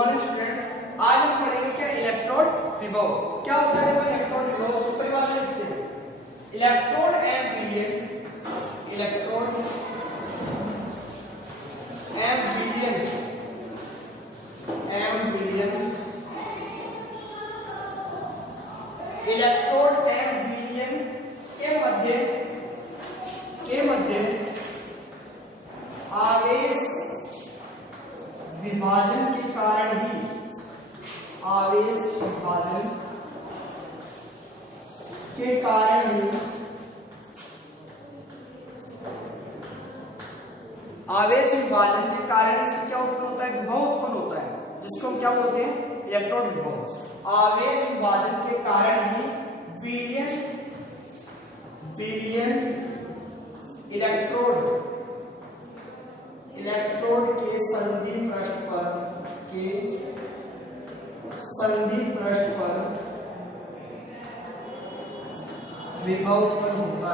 Morning students, आज हम पढ़ेंगे क्या इलेक्ट्रोड विभव। क्या होता है इलेक्ट्रोड विभव? उसको परिभाषा लिखते हैं। इलेक्ट्रोड एंड विलियन, इलेक्ट्रोड एंड विलियन, इलेक्ट्रोड एंड विलियन के मध्य आवेश विभाजन के कारण ही, आवेश विभाजन के कारण ही, आवेश विभाजन के कारण इसमें क्या उत्पन्न होता है? विभव उत्पन्न होता है, जिसको हम क्या बोलते हैं? इलेक्ट्रोड विभव। आवेश विभाजन के कारण ही विलियन इलेक्ट्रोड के संधि पृष्ठ पर विभव उत्पन्न होता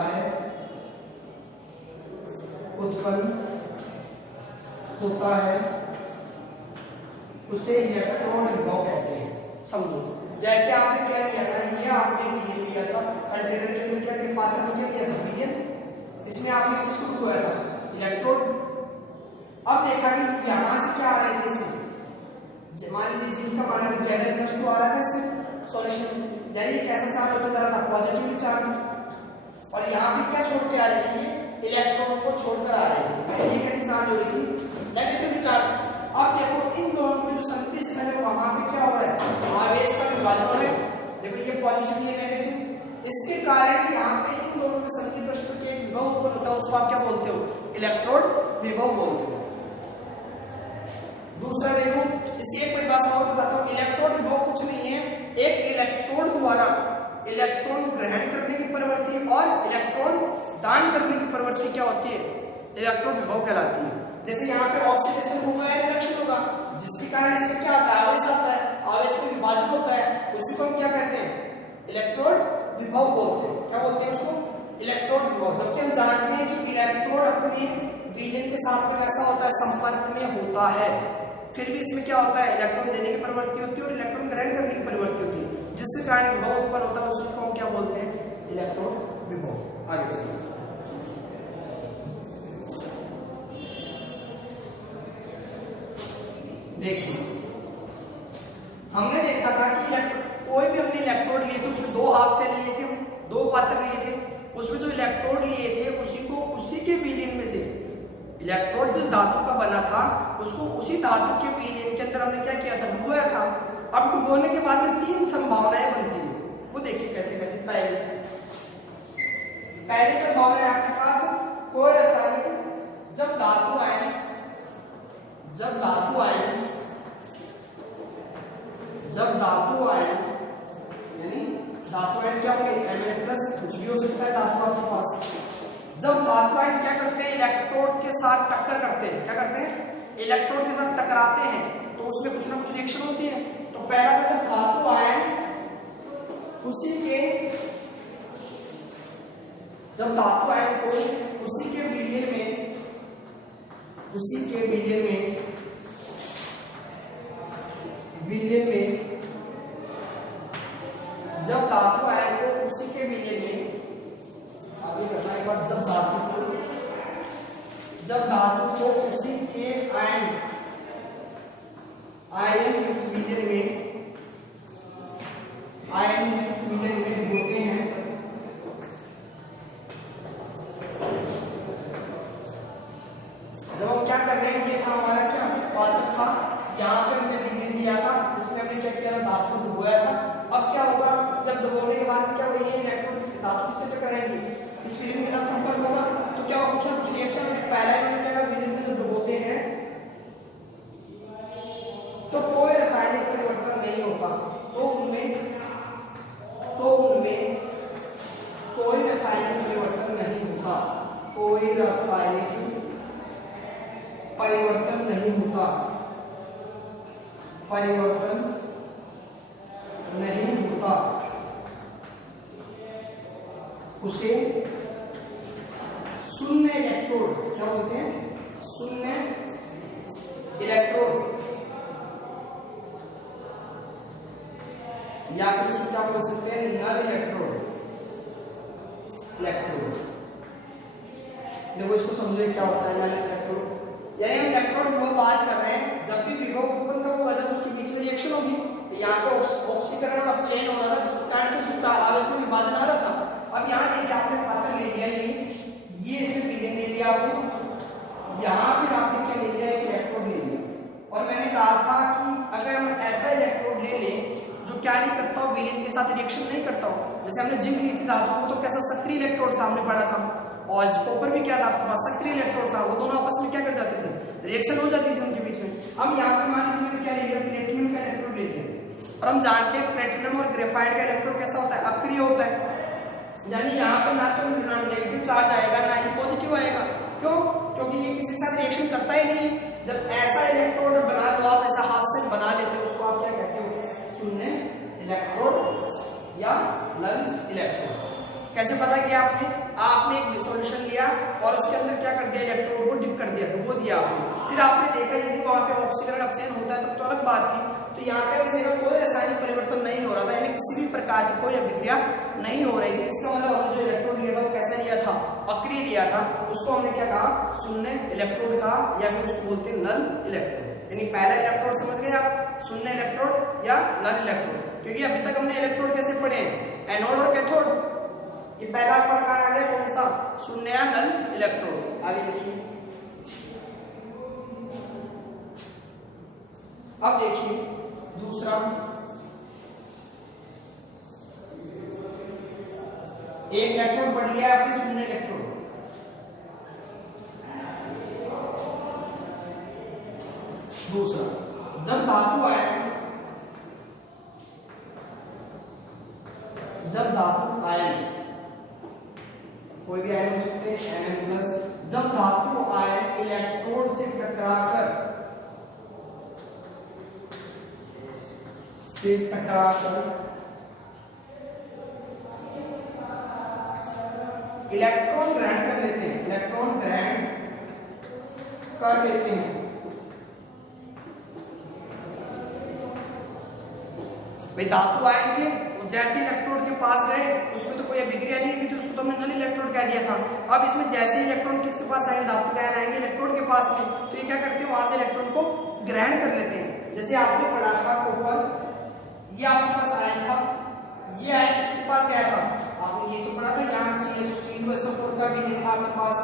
है, उसे इलेक्ट्रोड विभव कहते हैं। समझो, जैसे आपने क्या किया था, ये आपने विलियन लिया था, कंटेनर के अंदर क्या पात्र में क्या किया था? विलियन। इसमें आपने किसको डुबोया था? इलेक्ट्रोड। अब देखा कि यहां से क्या आ रहे थे इसमें, मान लीजिए जिनका माना कि Z+2 आ रहा था इसमें सॉल्यूशन, यानी कैसा चार्ज होता जा रहा था? Positive charge. और यहाँ पे क्या छोड़ के आ रहे थे? इलेक्ट्रॉन को छोड़कर आ रहे थे। ये कैसे चार्ज हो रही थी? Negative charge. अब देखो इन दोनों की जो संधि स्थल है वहां पे क्या हो रहा है? आवेश का विभाजन हो रहा है। देखो ये पॉजिटिव ये नेगेटिव, इसके कारण यहाँ पे इन दोनों के संधि पृष्ठ के विभव उत्पन्न होता है, उसको आप क्या बोलते हो? इलेक्ट्रोड विभव बोलते हो। दूसरा देखो, इसकी एक परिभाषा और बताता हूं। इलेक्ट्रोड विभव कुछ नहीं है, एक इलेक्ट्रोड द्वारा इलेक्ट्रॉन ग्रहण करने की प्रवृत्ति और इलेक्ट्रॉन दान करने की प्रवृत्ति क्या होती है? इलेक्ट्रोड विभव कहलाती है। जैसे यहाँ पे ऑक्सीडेशन होगा या रिडक्शन होगा, जिसके कारण इसमें क्या आता है? आवेश आता है, आवेश का विभाजन होता है, उसी को हम क्या कहते हैं? इलेक्ट्रोड विभव बोलते हैं। क्या बोलते हैं उसको? इलेक्ट्रोड विभव। जबकि हम जानते हैं कि इलेक्ट्रोड अपने विलियन के साथ में कैसा होता है? संपर्क में होता है, फिर भी इसमें क्या होता है? इलेक्ट्रॉन देने की प्रवृत्ति होती है और इलेक्ट्रॉन ग्रहण करने की प्रवृत्ति होती है, जिसके कारण विभव उत्पन्न होता है, उसको हम क्या बोलते हैं? इलेक्ट्रोड विभव। आगे चलिए, देखिए हमने देखा था कि कोई भी हमने इलेक्ट्रोड लिए थे, उसमें दो हाफ सेल लिए थे, दो पात्र लिए थे, उसमें जो इलेक्ट्रोड लिए थे उसी के विलियन में से इलेक्ट्रोड जिस धातु का बना था उसको उसी धातु के विलियन के अंदर हमने क्या किया था? डुबोया था। अब डुबोने के बाद में तीन संभावनाएं बनती है, वो देखिए कैसे कैसे। पहली संभावना है आपके पास कोई रासायनिक, जब धातु आए यानी धातु आयन क्या होंगे? Mn+ कुछ भी हो सकता है धातु आपके पास। जब धातु आयन क्या करते हैं? इलेक्ट्रोड के साथ टक्कर करते हैं। क्या करते हैं? इलेक्ट्रोड के साथ टकराते हैं, तो उसमें कुछ ना कुछ रिएक्शन होती है। तो पहला था जब धातु आयन को उसी के विलियन में जब धातु आयन को उसी के विलियन में, अभी करना एक बार, जब धातु को उसी के आयन युक्त विलियन में होते हैं, जब हम क्या कर रहे हैं? ये था हमारा क्या पात्र था, यहाँ पे हमने विलियन दिया था, इसमें हमने क्या किया था? धातु को डुबोया था। अब क्या होगा? जब डुबोने के बाद क्या होगी? इलेक्ट्रॉन किसी धातु किससे टकराएंगे? इस विलियन के साथ संपर्क होगा, तो क्या होगा? कुछ ना कुछ रिएक्शन। पहला ही क्या विलियन में जब डुबोते हैं तो कोई रासायनिक परिवर्तन नहीं होता, तो उनमें कोई रासायनिक परिवर्तन नहीं होता, कोई रासायनिक परिवर्तन नहीं होता, उसे शून्य इलेक्ट्रोड क्या बोलते हैं? शून्य इलेक्ट्रोड या फिर उसको क्या बोल सकते हैं, नल इलेक्ट्रोड। देखो इसको समझो क्या होता है नल इलेक्ट्रोड। यानी हम इलेक्ट्रोड की बात कर रहे हैं, जब भी विभव उत्पन्न होगा जब उसके बीच में रिएक्शन होगी, यहाँ पे ऑक्सीकरण और अपचयन हो रहा था जिसके कारण कि उसमें चार आवेश में विभाजन आ रहा था। अब यहाँ देखिए आपने पात्र ले लिया, ये इसमें पीलियन ले लिया आपने, यहाँ पे आपने क्या ले लिया, एक इलेक्ट्रोड ले लिया। और मैंने कहा था कि अगर हम ऐसा इलेक्ट्रोड ले लें जो क्या नहीं करता हो, विलीन के साथ रिएक्शन नहीं करता हो, जैसे हमने जिंक ली थी धातु, वो तो कैसा सक्रिय इलेक्ट्रोड था, हमने पढ़ा था। और कॉपर भी क्या था आपके पास, सक्रिय इलेक्ट्रोड था, वो दोनों आपस में क्या कर जाते थे, रिएक्शन हो जाती थी उनके बीच में। हम यहाँ पे मान लीजिए मैंने क्या ले लिया, प्लेटिनम का इलेक्ट्रोड ले लिया, और हम जानते हैं प्लेटिनम और ग्रेफाइट का इलेक्ट्रोड कैसा होता है, अक्रिय होता है। यानी यहाँ पे ना तो नेगेटिव चार्ज आएगा ना ही पॉजिटिव आएगा। क्यों? क्योंकि ये किसी के साथ रिएक्शन करता ही नहीं है। जब ऐसा इलेक्ट्रोड बना दो आप, ऐसा हाथ से बना लेते हो, उसको आप क्या कहते हो, शून्य इलेक्ट्रोड या नल इलेक्ट्रोड। कैसे पता किया आपने, आपने एक सॉल्यूशन लिया और उसके अंदर क्या कर दिया, इलेक्ट्रोड को डिप कर दिया, डुबो दिया आपने। फिर आपने देखा यदि वहां पे ऑक्सीकरण अपचयन होता है तब तो अलग बात थी। तो यहाँ पे हमने देखा कोई रासायनिक परिवर्तन नहीं हो रहा था, यानी किसी भी प्रकार की कोई अभिक्रिया नहीं हो रही थी। इसका मतलब हमने जो इलेक्ट्रोड लिया था वो कैसा लिया था, अक्रिय लिया था। उसको हमने क्या कहा, शून्य इलेक्ट्रोड कहा, या फिर उसको बोलते हैं नल इलेक्ट्रोड। यानी पहला इलेक्ट्रोड समझ गए आप, शून्य इलेक्ट्रोड या नल इलेक्ट्रोड। क्योंकि अभी तक हमने इलेक्ट्रोड कैसे पढ़े हैं, एनोड और कैथोड। ये पहला प्रकार आ गया कौन सा, शून्य या नल इलेक्ट्रोड। आगे देखिए, अब देखिए दूसरा, एक इलेक्ट्रोड पढ़ लिया आपने, शून्य इलेक्ट्रोड। दूसरा, जब धातु आयन कोई भी आयन हो सकते हैं Mn+, जब धातु आयन इलेक्ट्रोड से टकराकर इलेक्ट्रॉन ग्रहण कर लेते हैं, भाई धातु आयन थे, जैसे इलेक्ट्रोड के पास गए उसमें तो कोई अभिक्रिया नहीं हुई थी, उसको तो हमने नल इलेक्ट्रोड कह दिया था। अब इसमें जैसे इलेक्ट्रॉन किसके पास आएंगे, धातु के आयन आएंगे इलेक्ट्रोड के पास में, तो ये क्या करते हैं, वहां से इलेक्ट्रॉन को ग्रहण कर लेते हैं। जैसे आपने पढ़ा था कॉपर, ये आपके पास आयन था, ये आयन किसके पास गया था, आपने ये तो पढ़ा था, यहाँ CuSO4 का भी था आपके पास,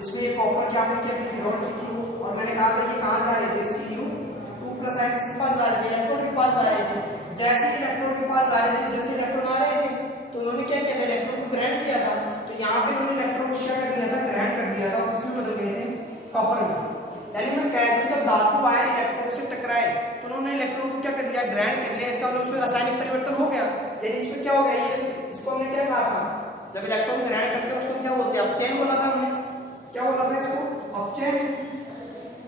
इसमें ये कॉपर की आपने क्या की थी, रॉड की थी। और मैंने कहा था ये कहाँ जा रहे थे, Cu2+ आयन किसके पास जा रहे थे, इलेक्ट्रोड के पास जा रहे थे। जैसे इलेक्ट्रोड के पास जा रहे थे, जैसे इलेक्ट्रॉन आ रहे थे तो उन्होंने क्या किया था, इलेक्ट्रॉन को ग्रहण किया था। तो यहाँ पे उन्होंने इलेक्ट्रॉन को क्या कर दिया था, ग्रहण कर दिया था, और किसमें बदल गए थे, कॉपर में। यानी मैं कहता हूँ जब धातु आयन इलेक्ट्रोड से टकराए तो उन्होंने इलेक्ट्रॉन को क्या कर दिया, ग्रहण कर लिया। इसका मतलब उसमें रासायनिक परिवर्तन हो गया। यानी इसमें क्या हो गया, ये इसको हमने क्या कहा था, जब इलेक्ट्रॉन ग्रहण करते हैं उसको क्या बोलते हैं, अपचयन बोला था हमने। क्या बोला था इसको, अपचयन।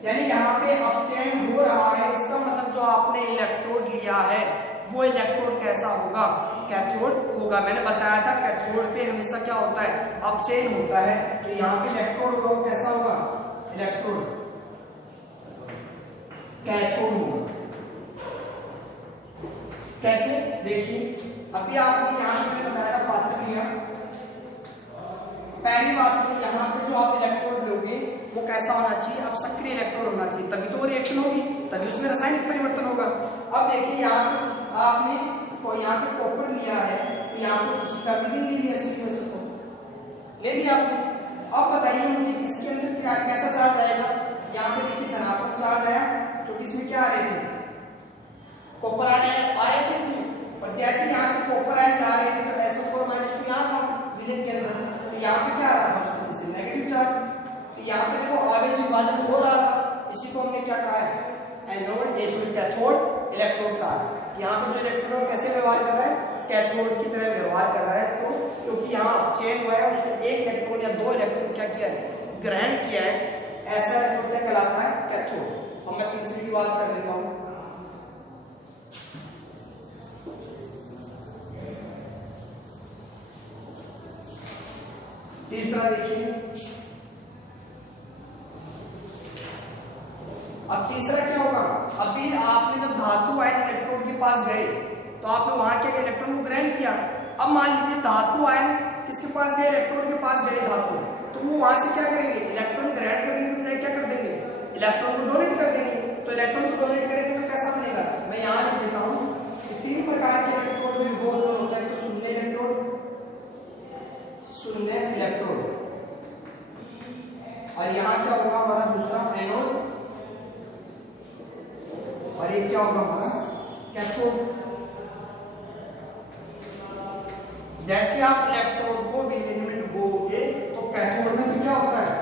यानी यहाँ पे अपचयन हो रहा है, इसका मतलब जो आपने इलेक्ट्रोड लिया है वो इलेक्ट्रोड कैसा होगा, कैथोड होगा। मैंने बताया था कैथोड पे हमेशा क्या होता है, अपचयन होता है। तो यहाँ पे इलेक्ट्रोड होगा, वो कैसा होगा, इलेक्ट्रोड कैथोड होगा। कैसे, देखिए अभी आपने यहाँ पे मैंने बताया था पात्र लिया। पहली बात तो यहाँ पे जो आप इलेक्ट्रोड लोगे वो कैसा होना चाहिए, अब सक्रिय इलेक्ट्रोड होना चाहिए, तभी तो वो रिएक्शन होगी, तभी उसमें रासायनिक परिवर्तन होगा। अब देखिए यहाँ पे आपने यहाँ पे कॉपर लिया है, तो यहाँ पे उसका भी ले लिया, CuSO4 ले लिया आपने। अब बताइए मुझे इसके अंदर क्या कैसा चार्ज आएगा, यहाँ पे देखिए धनात्मक चार्ज आया, क्योंकि इसमें क्या आ रहे थे, कॉपर आ रहे थे इसमें। और जैसे यहाँ से कॉपर आयन जा रहे थे तो SO4- यहाँ था विलेन के अंदर, तो यहाँ पे क्या आ रहा था, उसको नेगेटिव चार्ज। तो यहाँ पे देखो आवेश विभाजन हो रहा था, इसी को हमने क्या कहा है, एनोड कैथोड इलेक्ट्रोड कहा है। यहाँ पे जो इलेक्ट्रोड कैसे व्यवहार कर रहा है, कैथोड की तरह व्यवहार कर रहा है। तो क्योंकि यहाँ अपचयन हुआ है, उसने एक इलेक्ट्रॉन या दो इलेक्ट्रॉन क्या किया है, ग्रहण किया है, ऐसा इलेक्ट्रोड क्या कहलाता है, कैथोड। अब मैं तीसरी की बात कर लेता हूँ। तीसरा देखिए, अब तीसरा क्या होगा, अभी आपने जब धातु आयन इलेक्ट्रोड के पास गए तो आपने वहां क्या किया, इलेक्ट्रॉन को ग्रहण किया। अब मान लीजिए धातु आयन किसके पास गए, इलेक्ट्रॉन के पास गए धातु, तो वो वहां से क्या करेंगे, इलेक्ट्रॉन ग्रहण करने की बजाय क्या कर देंगे, इलेक्ट्रॉन को डोनेट कर देंगे। तो इलेक्ट्रॉन को डोनेट करेंगे तो कैसा बनेगा, मैं यहाँ लिख देता हूँ। 3 प्रकार के इलेक्ट्रोड में विभव होता है, तो शून्य इलेक्ट्रोड, शून्य इलेक्ट्रोड, और यहाँ क्या होगा हमारा दूसरा एनोड, और ये क्या होगा हमारा कैथोड। जैसे आप इलेक्ट्रोड को विलीन में डुबोगे तो कैथोड में तो क्या होता है,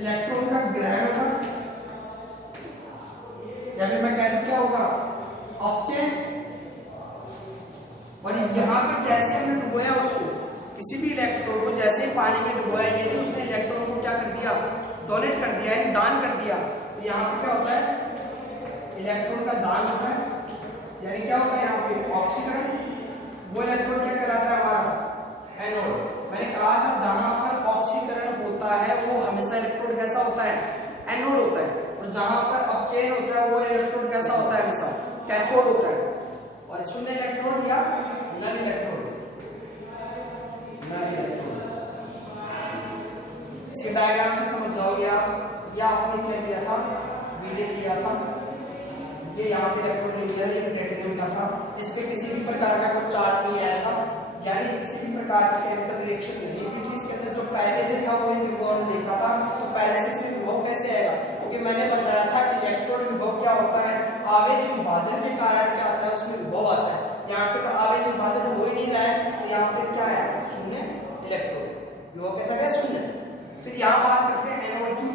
इलेक्ट्रॉन का ग्रहण होगा, या फिर मैं कहता क्या होगा, अपचयन। और यहाँ पे जैसे हमने डुबोया उसको, किसी भी इलेक्ट्रॉन को जैसे ही पानी में डुबोया, यदि उसने इलेक्ट्रॉन को क्या कर दिया, डोनेट कर दिया, यानी दान कर दिया, तो यहाँ पे क्या होता है, इलेक्ट्रॉन का दान होता है, यानी क्या होता है यहाँ पे ऑक्सीकरण। वो इलेक्ट्रॉन क्या कहलाता है हमारा एनोड। मैंने कहा था जहां पर ऑक्सीकरण होता है वो हमेशा इलेक्ट्रोड कैसा होता है, एनोड होता है, और जहां पर अपचयन होता है वो इलेक्ट्रोड कैसा होता है, हमेशा कैथोड होता है। और शून्य इलेक्ट्रोड या नल इलेक्ट्रोड, नल इलेक्ट्रोड, इसके डायग्राम से समझ जाओगे आप। या आपने क्या किया था, वीडियो लिया था, ये यहाँ पे इलेक्ट्रोड ले लिया, ये प्लेटिनम का था, इस पे किसी भी प्रकार का कोई चार्ज नहीं आया था, यानी किसी भी प्रकार की केमिकल रिएक्शन नहीं हुई थी। इसके अंदर जो पहले से था वही विभव ने देखा था, तो पहले से इसमें विभव कैसे आएगा, क्योंकि मैंने बताया था कि इलेक्ट्रोड विभव क्या होता है, आवेश विभाजन के कारण क्या आता है, उसमें विभव आता है। यहाँ पे तो आवेश विभाजन हो ही नहीं रहा है, तो यहाँ पे क्या है, शून्य इलेक्ट्रोड, विभव कैसा गया, शून्य। फिर यहाँ बात करते हैं एनोड की।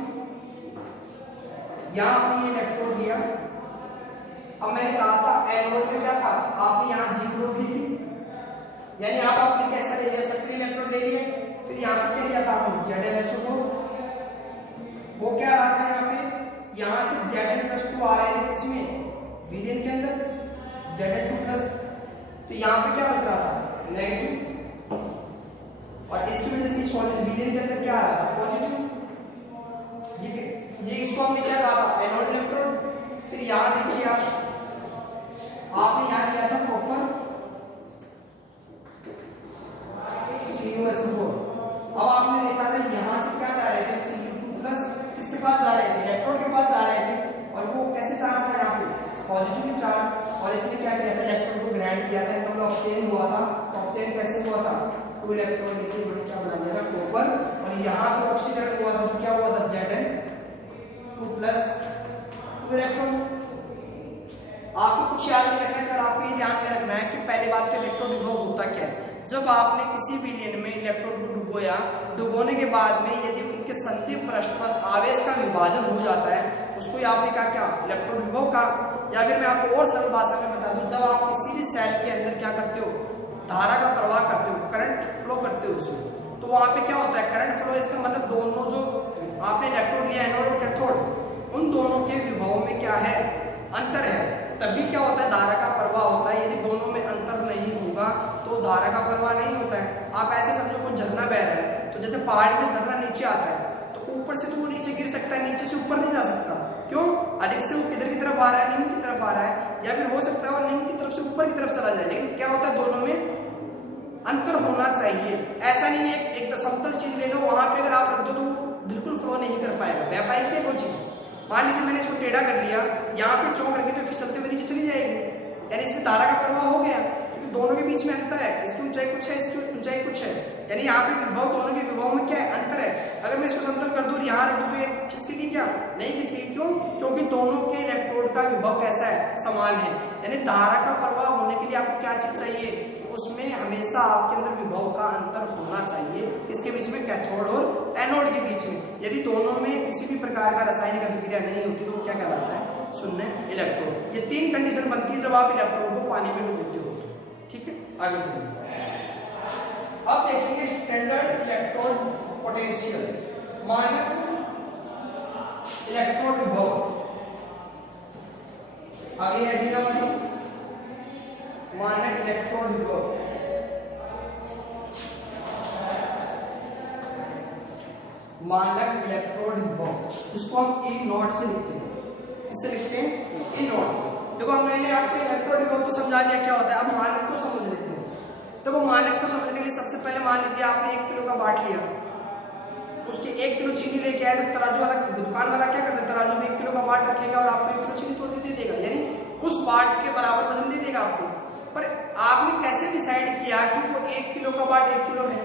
यहाँ आपने ये इलेक्ट्रोड लिया, अब मैंने कहा था एनोड में क्या था, आपने यहाँ G ग्रुप ली थी, यानी आप आपने कैसा ले लिया, सक्रिय इलेक्ट्रोड ले लिए। फिर यहाँ पे क्या लिया था हमने, ZnSO4, वो क्या रहा था यहाँ पे, यहाँ से Zn+2 आ रहे थे इसमें विलीन के अंदर, Zn2+, तो यहाँ पे क्या बच रहा था, नेगेटिव, और इसकी वजह से सॉलिड विलीन के अंदर क्या आ रहा था, पॉजिटिव। ये इसको हमने क्या कहा था, एनोड इलेक्ट्रोड। फिर यहाँ देखिए आपने यहाँ लिया था कॉपर CuSO4। अब आपने देखा था यहाँ से क्या जा रहे थे, Cu+, किसके पास जा रहे थे, इलेक्ट्रोड के पास जा रहे थे, और वो कैसे चार्ज था यहाँ पे, पॉजिटिव चार्ज। और इसने क्या किया था, इलेक्ट्रॉन को ग्रहण किया था, इसका अपचयन हुआ था। तो अपचयन कैसे हुआ था, 2 इलेक्ट्रॉन लेके मैंने क्या बना दिया था, कॉपर, और यहाँ पे ऑक्सीकरण हुआ था, तो क्या हुआ था, Zn2+, 2 इलेक्ट्रॉन। आपको कुछ याद नहीं रखना है, आपको ये ध्यान में रखना है कि पहली बात तो इलेक्ट्रोड विभव होता क्या है। जब आपने किसी विलीन में इलेक्ट्रोड को डुबोया, डुबोने के बाद में यदि उनके संधि पृष्ठ पर आवेश का विभाजन हो जाता है, उसको आपने कहा क्या, इलेक्ट्रोड विभव का। या फिर मैं आपको और सरल भाषा में बता दूं, जब आप किसी भी सेल के अंदर क्या करते हो, धारा का प्रवाह करते हो, करंट फ्लो करते हो उसमें, तो वहां पे क्या होता है, करंट फ्लो, इसका मतलब दोनों जो आपने इलेक्ट्रोड लिया, एनोड और कैथोड, उन दोनों के विभव में क्या है, अंतर है, तभी क्या होता है, धारा का प्रवाह होता है। यदि दोनों में अंतर नहीं होगा तो धारा का प्रवाह नहीं होता है। आप ऐसे समझो कोई झरना बह रहा है, तो जैसे पहाड़ी से झरना नीचे आता है, तो ऊपर से तो वो नीचे गिर सकता है, नीचे से ऊपर नहीं जा सकता। क्यों, अधिक से वो किधर की तरफ आ रहा है, निम्न की तरफ आ रहा है, या फिर हो सकता है वो निम्न की तरफ से ऊपर की तरफ चला जाए। लेकिन क्या होता है, दोनों में अंतर होना चाहिए। ऐसा नहीं है एक समतल चीज ले लो, वहां पे अगर आप रख दो तो बिल्कुल फ्लो नहीं कर पाएगा, बह पाएगी कोई चीज। मान लीजिए मैंने इसको टेढ़ा कर लिया, यहाँ पे चौक रखी तो फिसलते हुए नीचे चली जाएगी, यानी इसमें धारा का प्रवाह हो गया, क्योंकि दोनों के बीच में अंतर है, इसकी ऊंचाई कुछ है, इसकी ऊंचाई कुछ है, यानी यहाँ पे विभव, दोनों के विभव में क्या है, अंतर है। अगर मैं इसको समतल कर दूं, यहाँ रख दूं, तो ये खिसकेगी क्या, नहीं खिसकेगी। क्यों, क्योंकि दोनों के इलेक्ट्रोड का विभव कैसा है, समान है। यानी धारा का प्रवाह होने के लिए आपको क्या चीज चाहिए, उसमें हमेशा आपके अंदर विभव का अंतर होना चाहिए, किसके बीच में, कैथोड और एनोड के बीच में। यदि दोनों में किसी भी प्रकार का रासायनिक अभिक्रिया नहीं होती तो क्या कहलाता है, शून्य इलेक्ट्रोड। ये 3 कंडीशन बनती है जब आप इलेक्ट्रोड को पानी में डुबोते हो। ठीक है, आगे चलिए। अब देखेंगे स्टैंडर्ड इलेक्ट्रोड पोटेंशियल, मानक इलेक्ट्रोड विभव। आगे आइडिया वाली मानक इलेक्ट्रोड विभव। मानक इलेक्ट्रोड विभव, इसको हम E0 से लिखते हैं। किससे लिखते हैं, E0 से। देखो हमने आपको इलेक्ट्रोड विभव तो समझा दिया क्या होता है, अब मानक को समझ लेते हैं। देखो मानक को समझने के लिए सबसे पहले मान लीजिए आपने 1 किलो का बाट लिया, उसके 1 किलो चीनी लेके आए, तो तराजू वाला दुकान वाला क्या करता है, तराजू में 1 किलो का बाट रखेगा और आपको 1 किलो चीनी तोड़ के दे देगा, यानी उस बाट के बराबर वजन दे देगा आपको। पर आपने कैसे डिसाइड किया कि वो 1 किलो का बाट 1 किलो है,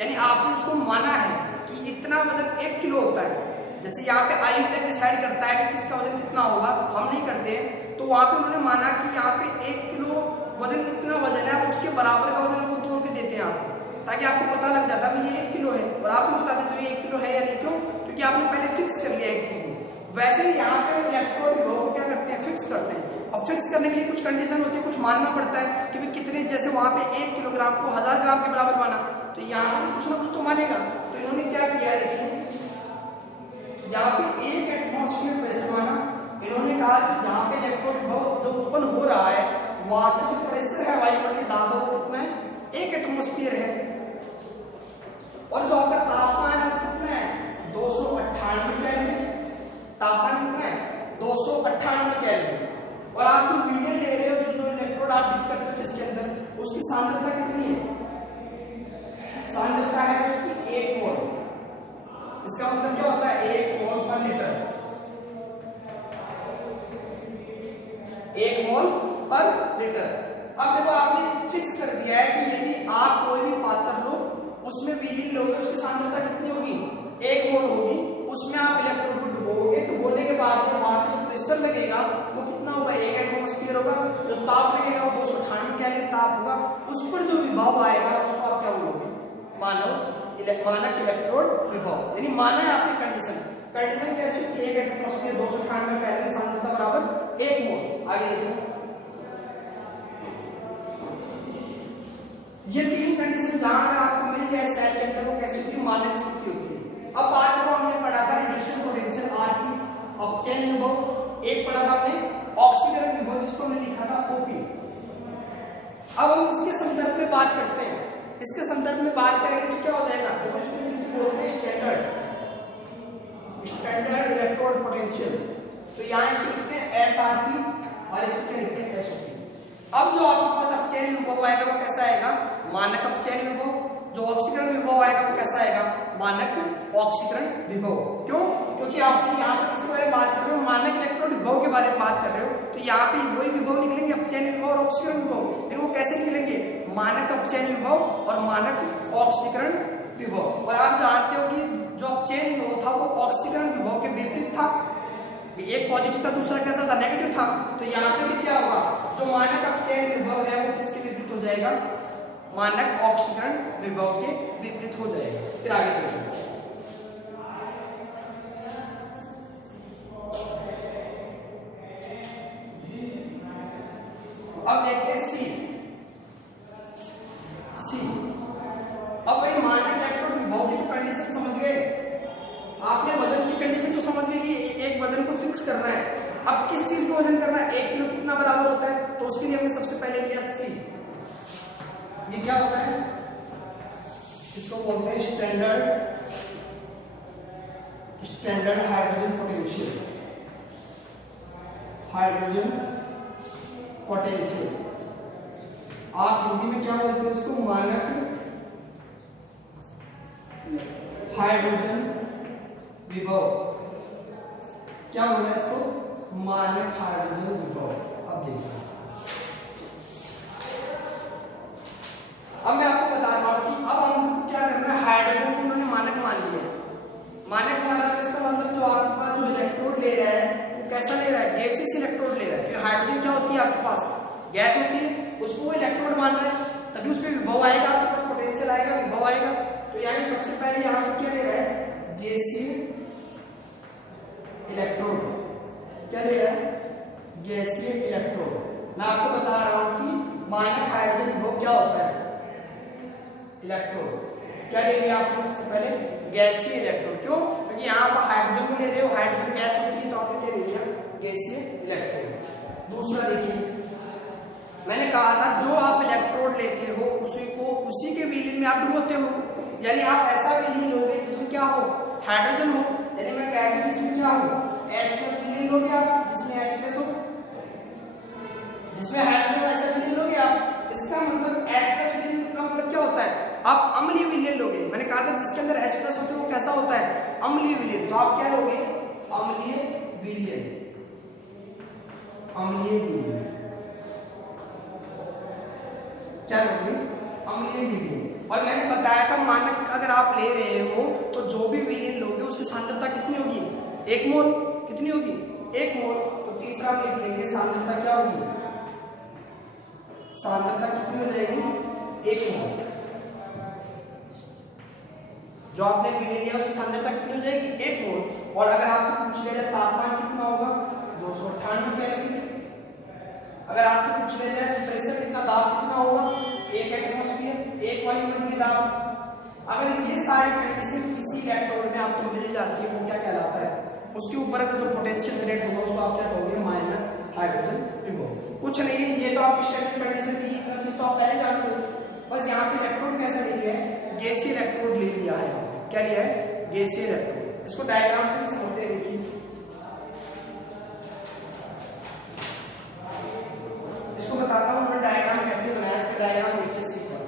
यानी आपने उसको माना है कि इतना वजन 1 किलो होता है। जैसे यहाँ पे आयुर्वेद डिसाइड करता है कि किसका वजन कितना होगा, हम नहीं करते हैं, तो वहां पे उन्होंने माना कि यहाँ पे 1 किलो वजन इतना वजन है, उसके बराबर का वजन वो तोड़ के देते हैं आपको, ताकि आपको पता लग जाता है ये 1 किलो है, और आप भी बता देते हो ये 1 किलो है या नहीं, क्यों, क्योंकि आपने पहले फिक्स कर लिया एक चीज में। वैसे ही यहाँ पे इलेक्ट्रोड विभव को क्या करते हैं, फिक्स करते हैं। अब फिक्स करने के लिए कुछ कंडीशन होती है, कुछ मानना पड़ता है कि भाई कितने, जैसे वहां पे 1 किलोग्राम को 1000 ग्राम के बराबर माना, तो यहाँ पे कुछ ना कुछ तो मानेगा। तो इन्होंने क्या किया, देखिए यहाँ पे 1 एटमॉस्फेयर प्रेशर माना। इन्होंने कहा कि यहाँ पे इलेक्ट्रोड विभव जो उत्पन्न हो रहा है, वहां पे जो प्रेशर है वायुमंडलीय दाब वो कितना है, 1 एटमॉस्फेयर है, और जो आपका तापमान है कितना है, 298 केल्विन। तापमान कितना है, 298 केल्विन। और आप जो मीडियम ले रहे हो, जो इलेक्ट्रोड आप डिप करते हो जिसके अंदर, उसकी सांद्रता कितनी है, सांद्रता है उसकी 1 मोल। इसका मतलब क्या होता है, 1 मोल पर लीटर, 1 मोल पर लीटर। अब देखो आपने फिक्स कर दिया है कि यदि आप कोई भी पात्र लो, उसमें विलीन लोगे, उसकी सांद्रता कितनी होगी, 1 मोल होगी, उसमें आप इलेक्ट्रोड को डुबोगे। डुबोने के बाद वहां पे जो प्रेशर लगेगा वो कितना होगा, 1 एटमॉस्फेयर होगा। जो ताप लगेगा वो 298 केल्विन ताप होगा। उस पर जो विभव आएगा उसको आप क्या बोलोगे, मानक इलेक्ट्रोड विभव, यानी माना है आपकी कंडीशन। कंडीशन कैसी, 1 एटमॉस्फेयर 298 केल्विन, सांद्रता बराबर 1 मोल। आगे देखो, ये 3 कंडीशन जहां अगर आपको मिल जाए सेल के अंदर, वो कैसी होती है, मानक स्थिति होती है। अब बात करो, हमने पढ़ा था रिडक्शन पोटेंशियल आरपी, अपचयन विभव, एक पढ़ा था हमने ऑक्सीकरण विभव जिसको हमने लिखा था ओपी। अब हम इसके संदर्भ में बात करते हैं। इसके संदर्भ में बात करेंगे तो क्या हो जाएगा, तो इसको इंग्लिश में बोलते हैं स्टैंडर्ड इलेक्ट्रोड पोटेंशियल। तो यहाँ इसको लिखते हैं एसआरपी और इसको क्या लिखते हैं एसओपी। अब जो आपके पास अपचयन विभव आएगा वो कैसा आएगा, मानक अपचयन विभव। जो ऑक्सीकरण विभव आएगा वो कैसा आएगा, मानक ऑक्सीकरण विभव। क्यों, क्योंकि आपने यहाँ पे किसके बारे में बात कर रहे हो, मानक इलेक्ट्रोड विभव के बारे में बात कर रहे हो, तो यहाँ पे वही विभव निकलेंगे, अपचयन विभव और ऑक्सीकरण विभव। लेकिन वो कैसे निकलेंगे, मानक अपचयन विभव और मानक ऑक्सीकरण विभव। और आप जानते हो कि जो अपचयन विभव था वो ऑक्सीकरण विभव के विपरीत था, एक पॉजिटिव था दूसरा कैसा था, नेगेटिव था। तो यहाँ पे भी क्या होगा, जो मानक अपचयन विभव है वो किसके विपरीत हो जाएगा, मानक ऑक्सीकरण विभव के विपरीत हो जाएगा। फिर आगे देखिए, अब देखते हैं सी। अब भाई मानक इलेक्ट्रोड विभव की तो कंडीशन समझ गए, आपने वजन की कंडीशन तो समझ गए कि एक वजन को फिक्स करना है। अब किस चीज को वजन करना है, 1 किलो कितना बराबर होता है, तो उसके लिए हमने सबसे पहले लिया सी। ये क्या होता है, इसको बोलते हैं standard hydrogen potential. Hydrogen potential आप हिंदी में क्या बोलते हैं उसको, मानक हाइड्रोजन विभव। क्या बोल रहे हैं इसको, मानक हाइड्रोजन विभव। अब देखिए, अब मैं आपको बता रहा हूं कि अब हमको क्या करना है, हाइड्रोजन को उन्होंने मानक मान लिया। मानक माना तो इसका मतलब जो आपके पास जो इलेक्ट्रोड ले रहा है वो कैसा ले रहा है, गैसियस इलेक्ट्रोड ले रहा है। क्योंकि हाइड्रोजन क्या होती है, आपके पास गैस होती है, उसको वो इलेक्ट्रोड मान रहा है, तभी उस पर विभव आएगा, आपके पास पोटेंशियल आएगा, विभव आएगा। तो यानी सबसे पहले यहाँ पे क्या ले रहा है, गैसीय इलेक्ट्रोड। क्या ले रहा है, गैसीय इलेक्ट्रोड। मैं आपको बता रहा हूं कि मानक हाइड्रोजन विभव क्या होता है, इलेक्ट्रोड। क्या लेंगे आपने सबसे पहले, गैसीय इलेक्ट्रोड। क्यों, क्योंकि यहाँ पर हाइड्रोजन को ले रहे हो, हाइड्रोजन गैस होती है, तो आपने ले लिया गैसीय इलेक्ट्रोड। दूसरा देखिए, मैंने कहा था जो आप इलेक्ट्रोड लेते हो उसी के विलीन में आप डुबोते हो, यानी आप ऐसा विलीन लोगे जिसमें क्या हो, हाइड्रोजन हो। यानी मैं कह दूं जिसमें क्या हो, H+ विलीन लोगे आप, जिसमें H+ हो। विलयन, अम्लीय विलयन, क्या लोगे? अम्लीय विलयन। और मैंने बताया था मानक अगर आप ले रहे हो तो जो भी विलयन लोगे उसकी सांद्रता कितनी होगी? 1 मोल। कितनी होगी? 1 मोल। तो तीसरा हम लिख लेंगे सांद्रता क्या होगी? सांद्रता कितनी हो जाएगी? 1 मोल। जो आपने विलयन लिया उसकी सांद्रता कितनी हो जाएगी? 1 मोल। और अगर आपसे पूछ लिया जाए तापमान कितना होगा? 298 केल्विन। अगर आपसे पूछ लिया जाए प्रेशर कितना, दाब कितना होगा? 1 एटमॉस्फेयर, 1 वायुमंडलीय दाब। अगर ये सारी कंडीशन किसी इलेक्ट्रोड में आपको मिल जाती है वो क्या कहलाता है? उसके ऊपर का जो पोटेंशियल ग्रेड होगा उसको आप क्या कहोगे? माइनस हाइड्रोजन विभव। कुछ नहीं है, ये तो आपकी स्टैंडर्ड कंडीशन थी, इतना चीज तो आप पहले जानते हो। बस यहाँ पे इलेक्ट्रोड कैसा ले लिया है? गैसीय इलेक्ट्रोड ले लिया है। क्या लिया है? गैसीय इलेक्ट्रोड। इसको डायग्राम से भी समझते हैं। देखिए इसको बताता हूँ मैं डायग्राम कैसे बनाया। इसका डायग्राम देखिए सीखो।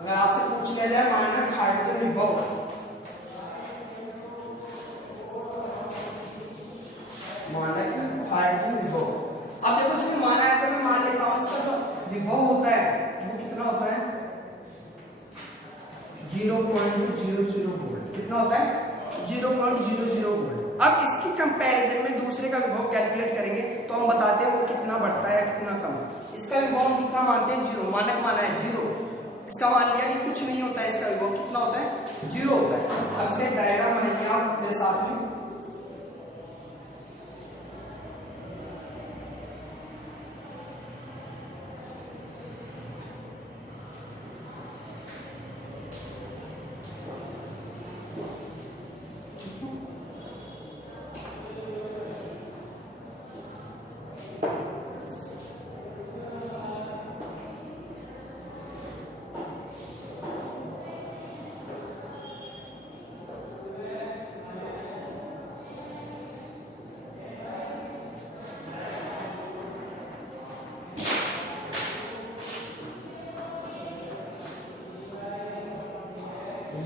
अगर आपसे पूछ लिया जाए मानक हाइड्रोजन विभव, मानक हाइड्रोजन विभव, अब देखो इसमें माना है तो मैं मान लेता हूँ इसका जो विभव होता है वो कितना होता है? 0.00 वोल्ट। कितना होता है? 0.00 वोल्ट। अब इसकी कंपैरिजन में दूसरे का विभव कैलकुलेट करेंगे तो हम बताते हैं वो कितना बढ़ता है या कितना कम है। इसका विभव हम कितना मानते हैं? 0। मानक माना है 0। इसका मान लिया कि कुछ नहीं होता है, इसका विभव कितना होता है? 0 होता है। अब इसका डायग्राम बनाइए आप मेरे साथ में।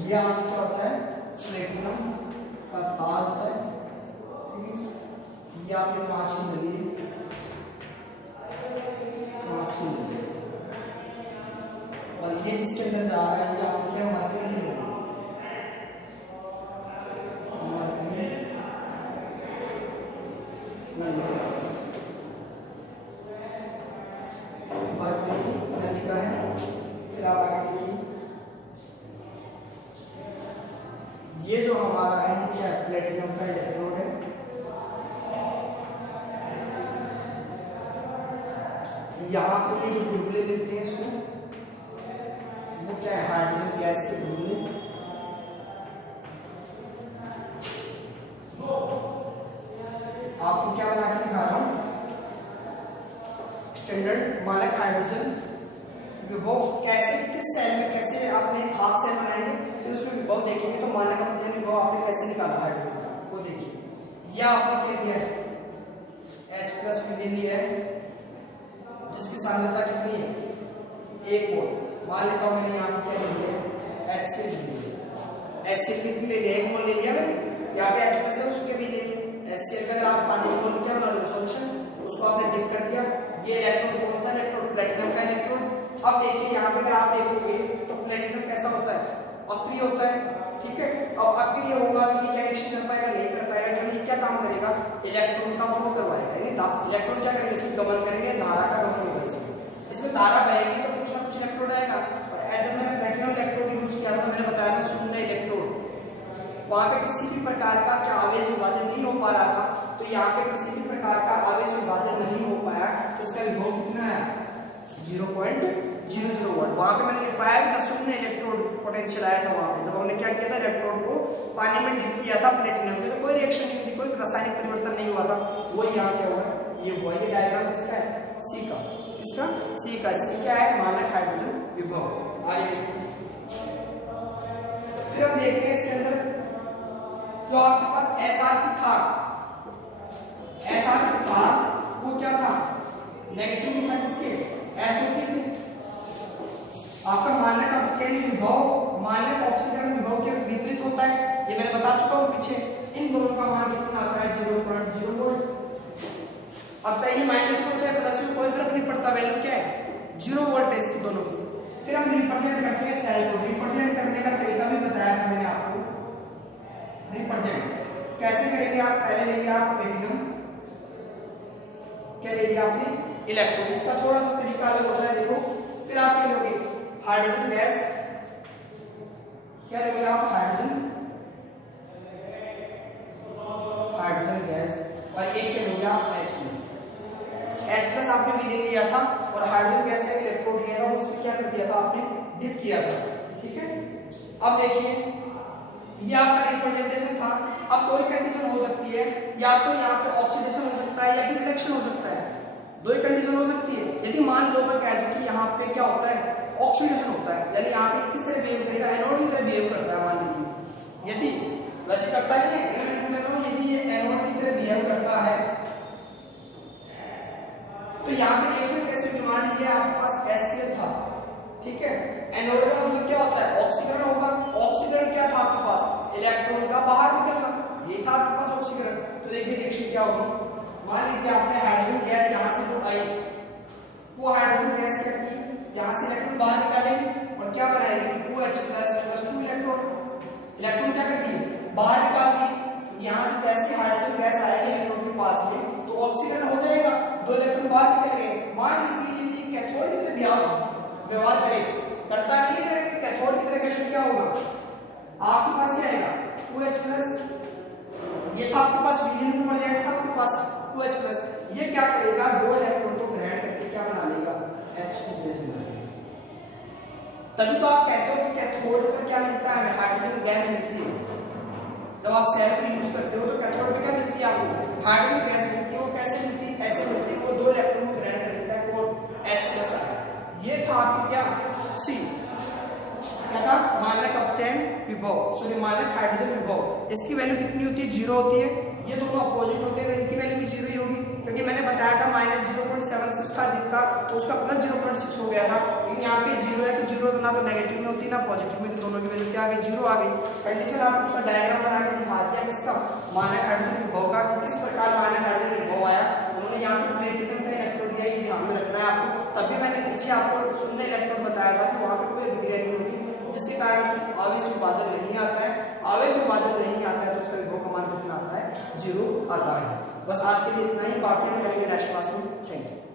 ये आपका क्या होता है? प्लेटिनम का तार होता है। ठीक है, ये आपके कांच की नली है, कांच की नली। और ये जिसके अंदर जा रहा है ये आपको क्या? मरकरी की नली है, मरकरी नली का है। फिर आप आगे देखिए, ये जो हमारा है ये क्या है? प्लेटिनम का इलेक्ट्रोड है। यहाँ पे ये जो बुलबुले मिलते हैं इसको वो क्या है? हाइड्रोजन गैस के बुलबुले। आपको क्या बना के दिखा रहा हूँ? स्टैंडर्ड मानक हाइड्रोजन विभव कैसे, किस सेल में कैसे आपने हाफ सेल बनाएंगे फिर उसमें विभव देखेंगे। तो मानक अपचयन विभव आपने कैसे निकाला हाइड्रोजन का वो देखिए। यह आपने क्या दिया है? H+ विलयन लिया है जिसकी सांद्रता कितनी है? 1 मोल। मान लेता हूं मैंने यहाँ पे क्या ले लिया है? HCl ले लिया। HCl कितनी ले लिया? 1 मोल ले लिया मैंने। यहाँ पे H+ है उसके भी ले लिया। HCl का अगर आप पानी में घोल क्या बना लो? सॉल्यूशन। उसको आपने डिप कर दिया। ये इलेक्ट्रोड कौन सा इलेक्ट्रोड? प्लेटिनम का इलेक्ट्रोड। अब देखिए यहाँ पे अगर आप देखोगे तो प्लेटिनम कैसा होता है? अक्रिय होता है। ठीक है, अब अक्रिय होगा तो ये क्या रिएक्शन कर पाएगा? नहीं कर पाएगा। क्योंकि ये क्या काम करेगा? इलेक्ट्रॉन का फ्लो करवाएगा। यानी इलेक्ट्रॉन क्या करेंगे? इसमें गमन करेंगे, धारा का गमन होगा। इसमें धारा बहेगी तो कुछ ना कुछ इलेक्ट्रोड आएगा। और जब मैंने प्लेटिनम इलेक्ट्रोड यूज किया था मैंने बताया था शून्य इलेक्ट्रोड, वहां पे किसी भी प्रकार का क्या आवेश विभाजन नहीं हो पा रहा था। तो यहाँ पे किसी भी प्रकार का आवेश विभाजन नहीं हो पाया तो उसका विभव कितना है? 0.00 वोल्ट। वहां पे मैंने लिखवाया कि शून्य इलेक्ट्रोड पोटेंशियल आया था। वहां पे जब हमने क्या किया था? इलेक्ट्रोड को पानी में डिप किया था प्लेटिनम में, तो कोई रिएक्शन नहीं थी, कोई रासायनिक परिवर्तन नहीं हुआ था। वही यहाँ क्या हुआ? ये हुआ। ये डायग्राम किसका है? सी का। किसका? सी का। सी क्या है? मानक हाइड्रोजन विभव। आगे देखिए, फिर हम देखते हैं इसके अंदर जो आपके पास SR था, SR था वो क्या था? नेगेटिव भी था। किसके? SO2 के। आपका मानक अपचयन विभव मानक ऑक्सीकरण विभव के विपरीत होता है। ये मैंने बता चुका हूँ पीछे। इन दोनों का मान कितना आता है? 0.00 करेंगे आप, पहले लेंगे आप प्लेटिनम, क्या ले लिया आपने, इलेक्ट्रॉन। इसका थोड़ा सा तरीका अलग होता है, देखो। फिर आप क्या लोगे, हाइड्रोजन गैस, क्या लोगे आप, हाइड्रोजन गैस, और एक क्या लोगे आप, H+ आपने भी लिया था, और हाइड्रोजन गैस का इलेक्ट्रोड लिया था, उसमें क्या कर दिया था आपने, डिप किया था, ठीक है। अब देखिए ये आपका रिप्रेजेंटेशन था। अब कोई कंडीशन हो सकती है, या तो यहाँ पे ऑक्सीडेशन हो सकता है या फिर रिडक्शन हो सकता है, दो ही कंडीशन हो सकती है। यदि मान लो मैं कह दूं कि यहाँ पे क्या होता है, ऑक्सीडेशन होता है, यानी यहाँ पे किस तरह बिहेव करेगा, एनोड की तरह बिहेव करता है, मान लीजिए। यदि वैसे करता है यदि ये एनोड की तरह बिहेव करता है, तो यहाँ पे रिएक्शन कैसे होगी, मान लीजिए आपके पास HCl था, ठीक है। एनोड का मतलब क्या होता है, ऑक्सीकरण होगा। ऑक्सीकरण क्या था आपके पास, इलेक्ट्रॉन का बाहर निकलना, ये था आपके पास ऑक्सीकरण। तो देखिए रिएक्शन क्या होगी, मान लीजिए आपने हाइड्रोजन गैस यहाँ से जो आई, वो हाइड्रोजन गैस क्या की, यहाँ से इलेक्ट्रॉन बाहर निकालेगी और क्या बनाएगी, OH+ 2 इलेक्ट्रॉन। इलेक्ट्रॉन क्या करती है, बाहर निकाल दी। यहाँ से जैसे हाइड्रोजन गैस आएगी इलेक्ट्रॉन के पास में, तो ऑक्सीकरण हो जाएगा, दो इलेक्ट्रॉन बाहर निकल गए। मान लीजिए यदि कैथोड की तरह व्यवहार करे, करता नहीं है, कैथोड की तरह करके क्या होगा, आपके पास क्या आएगा, OH+, ये था आपके पास वीरियम नंबर जाएगा, था आपके पास OH+, ये क्या करेगा, दो इलेक्ट्रॉन को ग्रहण करके क्या बना लेगा, H2 गैस बना लेगा। तभी तो आप कहते हो कि कैथोड पर क्या मिलता है, हाइड्रोजन गैस मिलती है। जब आप सेल को यूज करते हो तो कैथोड पे क्या मिलती है आपको, हाइड्रोजन गैस मिलती है। वो कैसे मिलती है, ऐसे मिलती है, वो दो इलेक्ट्रॉन को ग्रहण कर लेता है, कौन, H+ आया। ये था आपकी क्या, C, क्या था, मानक अपचयन विभव, सॉरी मानक हाइड्रोजन विभव। इसकी वैल्यू कितनी होती है, 0 होती है। ये दोनों अपोजिट होते हैं, इनकी वैल्यू भी 0 ही होगी, क्योंकि मैंने बताया था -0.76 था जिसका, तो उसका +0.6 हो गया था। लेकिन यहाँ पे 0 है, तो 0 ना तो नेगेटिव में होती ना पॉजिटिव में, तो दोनों की वैल्यू क्या आ गई, 0 आ गई। कंडीशन आप उसका डायग्राम बना के दिखा दिया किसका, मानक हाइड्रोजन विभव का, किस प्रकार मानक हाइड्रोजन विभव आया। उन्होंने यहाँ पे प्लेटिनम का इलेक्ट्रोड दिया, ये ध्यान में रखना है आपको। तभी मैंने पीछे आपको शून्य इलेक्ट्रोड बताया था कि वहाँ पे कोई अभिक्रिया नहीं होती, जिसके कारण उसमें आवेश विभाजन नहीं आता है। आवेश विभाजन नहीं आता है तो उसका विभव का मान कितना आता है, 0 आता है। बस आज के लिए इतना ही, बाकी हम करेंगे नेक्स्ट क्लास में। Thank you.